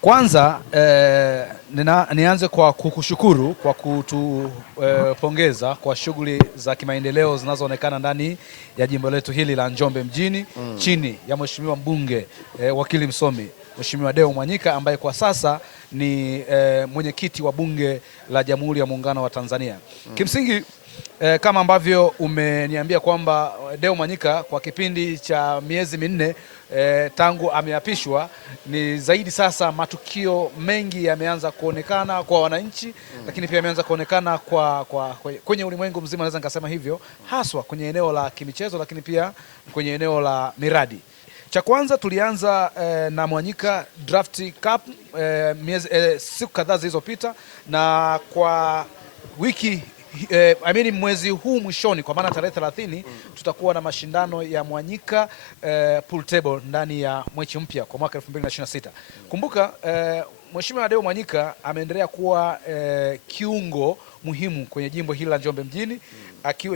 Kwanza nianze kwa kukushukuru kwa kutupongeza kwa shughuli za kimaendeleo zinazoonekana ndani ya jimbo letu hili la Njombe mjini chini ya Mheshimiwa mbunge wakili msomi Mheshimiwa Deo Mwanyika ambaye kwa sasa ni mwenyekiti wa Bunge la Jamhuri ya Muungano wa Tanzania. Kimsingi kama ambavyo umeniambia kwamba Deo Mwanyika kwa kipindi cha miezi minne tangu ameapishwa, ni zaidi sasa matukio mengi yameanza kuonekana kwa wananchi, lakini pia yameanza kuonekana kwenye ulimwengu mzima, naweza nikasema hivyo, haswa kwenye eneo la kimichezo, lakini pia kwenye eneo la miradi. Cha kwanza tulianza na Mwanyika Draft Cup siku kadhaa zilizopita, na kwa wiki mwezi huu mwishoni, kwa maana tarehe 30 tutakuwa na mashindano ya Mwanyika pool table ndani ya Mwechi Mpya kwa mwaka 2026. Kumbuka Mheshimiwa Deo Mwanyika ameendelea kuwa kiungo muhimu kwenye jimbo hili la Njombe mjini,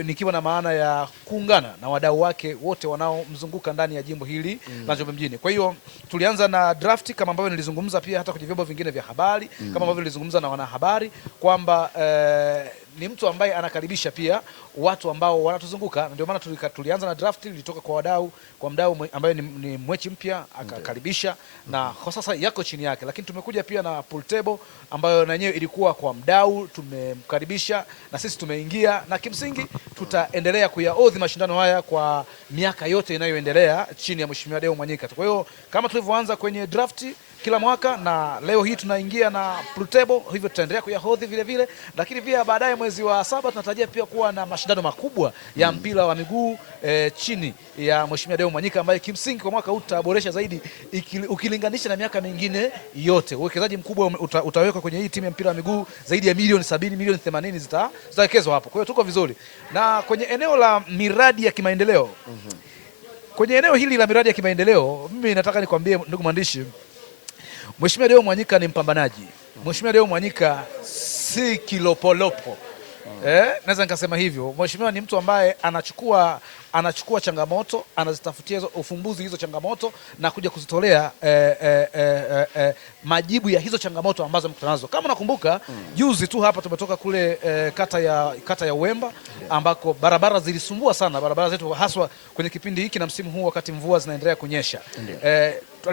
nikiwa na maana ya kuungana na wadau wake wote wanaomzunguka ndani ya jimbo hili la Njombe mjini. Kwa hiyo tulianza na draft kama ambavyo nilizungumza pia hata kwenye vyombo vingine vya habari, kama ambavyo nilizungumza na wanahabari kwamba ni mtu ambaye anakaribisha pia watu ambao wanatuzunguka. Ndio maana tulianza na draft, ilitoka kwa mdau ambaye ni Mwechi Mpya akakaribisha, na kwa sasa yako chini yake. Lakini tumekuja pia na pool table ambayo na yenyewe ilikuwa kwa mdau, tumemkaribisha na sisi tumeingia, na kimsingi tutaendelea kuyaodhi mashindano haya kwa miaka yote inayoendelea chini ya Mheshimiwa Deo Mwanyika. Kwa hiyo kama tulivyoanza kwenye draft kila mwaka, na leo hii tunaingia na pool table, hivyo tutaendelea kuyahodhi vile vile, lakini pia baadaye mwezi wa 7 tunatarajia pia kuwa na mashindano makubwa ya mpira wa miguu chini ya Mheshimiwa Deo Mwanyika, ambaye kimsingi kwa mwaka huu tutaboresha zaidi ukilinganisha na miaka mingine yote. Uwekezaji mkubwa utawekwa kwenye hii timu ya mpira wa miguu, zaidi ya milioni 70, milioni 80 zitawekezwa hapo. Kwa hiyo tuko vizuri. Na kwenye eneo la miradi ya kimaendeleo, kwenye eneo hili la miradi ya kimaendeleo, mimi nataka nikwambie ndugu mwandishi, Mheshimiwa Deo Mwanyika ni mpambanaji. Mheshimiwa Deo Mwanyika si kilopolopo. Naweza nikasema hivyo. Mheshimiwa ni mtu ambaye anachukua changamoto, anazitafutia ufumbuzi hizo changamoto na kuja kuzitolea majibu ya hizo changamoto ambazo mkutana nazo. Kama nakumbuka juzi tu hapa tumetoka kule kata ya Uwemba, ambako barabara zilisumbua sana, barabara zetu haswa kwenye kipindi hiki na msimu huu wakati mvua zinaendelea kunyesha.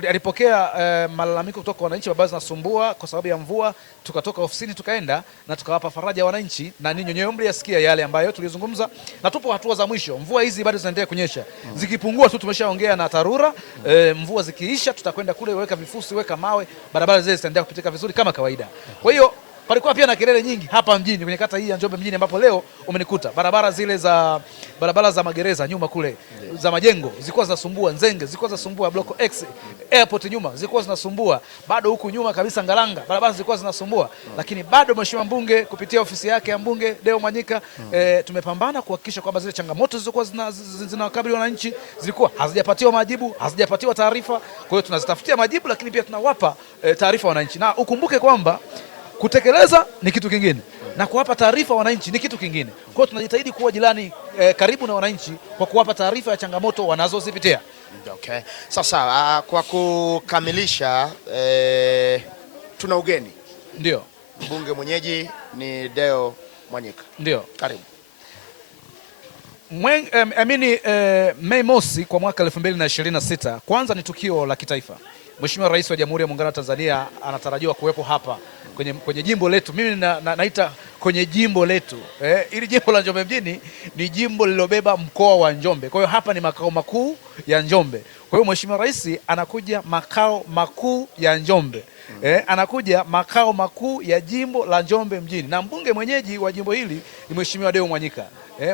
Alipokea malalamiko kutoka kwa wananchi, barabara zinasumbua kwa sababu ya mvua. Tukatoka ofisini tukaenda na tukawapa faraja wananchi, na ninyi nyewe mliyasikia yale ambayo tulizungumza, na tupo hatua za mwisho. Mvua hizi bado zinaendelea kunyesha, zikipungua tu tumeshaongea na TARURA, mvua zikiisha tutakwenda kule, weka vifusi, weka mawe, barabara zile zitaendelea kupitika vizuri kama kawaida. Kwa hiyo palikuwa pia na kelele nyingi hapa mjini kwenye kata hii ya Njombe mjini, ambapo leo umenikuta barabara za magereza nyuma kule za majengo zilikuwa zinasumbua, Nzenge zilikuwa zinasumbua, Block X airport nyuma zilikuwa zinasumbua, bado huku nyuma kabisa Ngalanga barabara zilikuwa zinasumbua. Lakini bado Mheshimiwa mbunge kupitia ofisi yake ya mbunge Deo Mwanyika tumepambana kuhakikisha kwamba zile changamoto zilizokuwa zinawakabili wananchi zilikuwa hazijapatiwa majibu, hazijapatiwa taarifa. Kwa hiyo tunazitafutia majibu, lakini pia tunawapa taarifa wananchi, na ukumbuke kwamba kutekeleza ni kitu kingine na kuwapa taarifa wananchi ni kitu kingine. Kwa hiyo tunajitahidi kuwa jirani karibu na wananchi kwa kuwapa taarifa ya changamoto wanazozipitia. Okay. Sasa kwa kukamilisha tuna ugeni. Ndio. Mbunge mwenyeji ni Deo Mwanyika. Ndio. Karibu. Mei Mosi kwa mwaka 2026 kwanza ni tukio la kitaifa. Mheshimiwa Rais wa Jamhuri ya Muungano wa Tanzania anatarajiwa kuwepo hapa kwenye jimbo letu. Mimi naita kwenye jimbo letu. Ili jimbo la Njombe mjini ni jimbo lilobeba mkoa wa Njombe. Kwa hiyo hapa ni makao makuu ya Njombe. Kwa hiyo Mheshimiwa Rais anakuja makao makuu ya Njombe. Anakuja makao makuu ya jimbo la Njombe mjini, na mbunge mwenyeji wa jimbo hili ni Mheshimiwa Deo Mwanyika.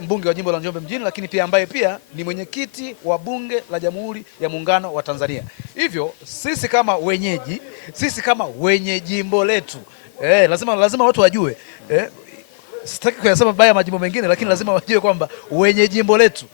Mbunge wa jimbo la Njombe mjini, lakini pia ambaye pia ni mwenyekiti wa Bunge la Jamhuri ya Muungano wa Tanzania. Hivyo sisi kama wenyeji, sisi kama wenye jimbo letu, lazima watu wajue, sitaki kuyasema baya majimbo mengine, lakini lazima wajue kwamba wenye jimbo letu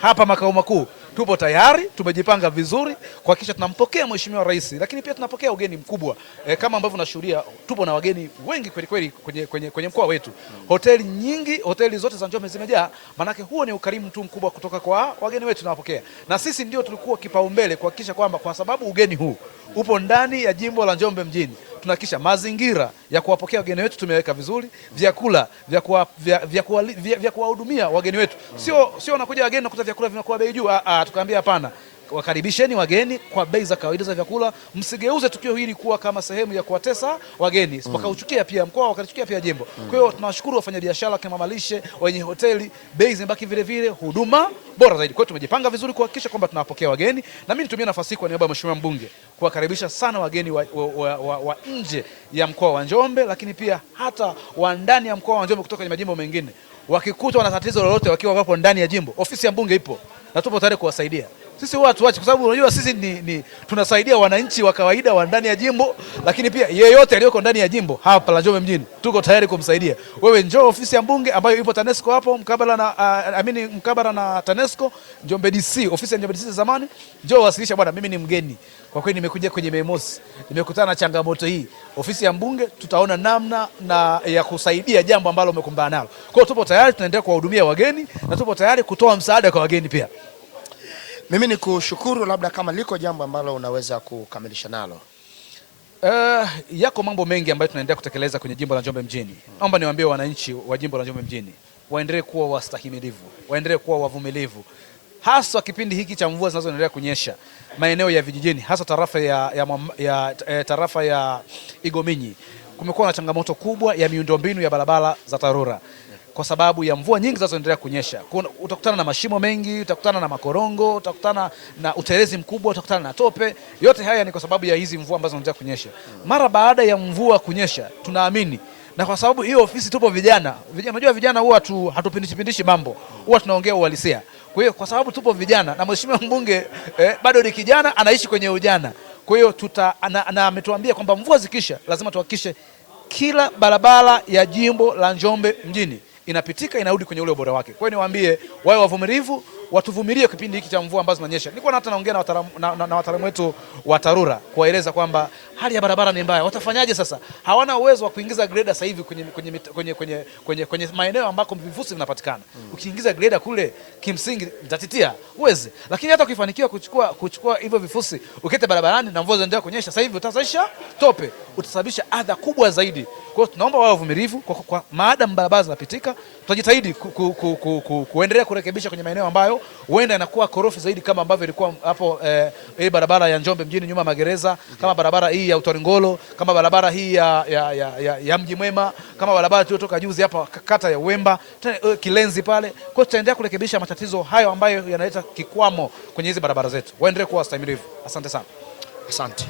hapa makao makuu tupo tayari, tumejipanga vizuri kuhakikisha tunampokea Mheshimiwa Rais, lakini pia tunapokea ugeni mkubwa. Kama ambavyo tunashuhudia tupo na wageni wengi kweli kweli kwenye mkoa wetu. Hoteli nyingi, hoteli zote za Njombe zimejaa, manake huo ni ukarimu tu mkubwa kutoka kwa wageni wetu tunawapokea. Na sisi ndio tulikuwa kipaumbele kuhakikisha kwamba kwa sababu ugeni huu upo ndani ya jimbo la Njombe mjini, tunahakikisha mazingira ya kuwapokea wageni wetu tumeweka vizuri, vyakula vya kuwahudumia wageni wetu. Sio unakuja wageni nakuta vyakula vinakuwa bei juu. Tukaambia hapana, wakaribisheni wageni kwa bei za kawaida za vyakula, msigeuze tukio hili kuwa kama sehemu ya kuwatesa wageni. Wakauchukia pia mkoa, wakalichukia pia jimbo. Kwa hiyo tunawashukuru wafanyabiashara kama malishe, wenye hoteli, bei zimebaki vile vile, huduma bora zaidi. Kwa hiyo tumejipanga vizuri kuhakikisha kwamba tunawapokea wageni, na mimi nitumie nafasi hii kwa niaba ya Mheshimiwa Mbunge kuwakaribisha sana wageni wa nje ya mkoa wa Njombe, lakini pia hata wa ndani ya mkoa wa Njombe kutoka kwenye majimbo mengine. Wakikuta wana tatizo lolote wakiwa wapo ndani ya jimbo, ofisi ya Mbunge ipo na tupo tayari kuwasaidia. Sisi huwa hatuachi, kwa sababu unajua sisi tunasaidia wananchi wa kawaida wa ndani ya jimbo, lakini pia yeyote aliyoko ndani ya jimbo hapa la Njombe mjini tuko tayari kumsaidia. Wewe njoo ofisi ya Mbunge ambayo ipo TANESCO hapo mkabala na TANESCO Njombe DC, ofisi ya Njombe DC zamani. Njoo wasilisha, bwana mimi ni mgeni. Kwa kweli nimekuja kwenye Mei Mosi, nimekutana na changamoto hii. Ofisi ya Mbunge tutaona namna ya kusaidia jambo ambalo umekumbana nalo. Kwa hiyo tupo tayari, tunaendelea kuwahudumia wageni na tupo tayari kutoa msaada kwa wageni pia. Mimi ni kushukuru, labda kama liko jambo ambalo unaweza kukamilisha nalo. Yako mambo mengi ambayo tunaendelea kutekeleza kwenye jimbo la Njombe mjini. Naomba niwaambie wananchi wa jimbo la Njombe mjini waendelee kuwa wastahimilivu, waendelee kuwa wavumilivu, hasa kipindi hiki cha mvua zinazoendelea kunyesha maeneo ya vijijini, hasa tarafa ya Igominyi. Kumekuwa na changamoto kubwa ya miundombinu ya barabara za TARURA kwa sababu ya mvua nyingi zinazoendelea kunyesha. Utakutana na mashimo mengi, utakutana na makorongo, utakutana na utelezi mkubwa, utakutana na tope. Yote haya ni kwa sababu ya hizi mvua ambazo zinaendelea kunyesha. Mara baada ya mvua kunyesha, tunaamini, na kwa sababu hiyo ofisi tupo vijana, unajua vijana huwa hatupindishi mambo, huwa tunaongea uhalisia. Kwa hiyo kwa sababu tupo vijana na Mheshimiwa Mbunge bado ni kijana, anaishi kwenye ujana. Kwa hiyo na ametuambia kwamba mvua zikisha lazima tuhakikishe kila barabara ya jimbo la Njombe mjini inapitika, inarudi kwenye ule ubora wake. Kwa hiyo niwaambie wawe wavumilivu, watuvumilie kipindi hiki cha mvua ambazo zinanyesha. Nilikuwa hata naongea na wataalamu wetu wa TARURA kuwaeleza kwamba hali ya barabara ni mbaya. Watafanyaje sasa? Hawana uwezo wa kuingiza greda sasa hivi kwenye maeneo ambako vifusi vinapatikana. Ukiingiza greda kule kimsingi mtatitia uweze. Lakini hata ukifanikiwa kuchukua hivyo vifusi ukete barabarani na mvua zinaendelea kunyesha, sasa hivi utasababisha tope, utasababisha adha kubwa zaidi. Kwa hiyo tunaomba wawe wavumilivu, kwa maadamu barabara zinapitika, tutajitahidi kuendelea kurekebisha kwenye maeneo ambayo huenda inakuwa korofi zaidi, kama ambavyo ilikuwa hapo hii barabara ya Njombe mjini nyuma magereza, kama barabara hii ya Utoringolo, kama barabara hii ya Mji Mwema, kama barabara tuliotoka juzi hapa kata ya Uwemba, Kilenzi pale. Kwa hiyo tutaendelea kurekebisha matatizo hayo ambayo yanaleta kikwamo kwenye hizi barabara zetu. Waendelee kuwa wastahimilivu. Asante sana. Asante.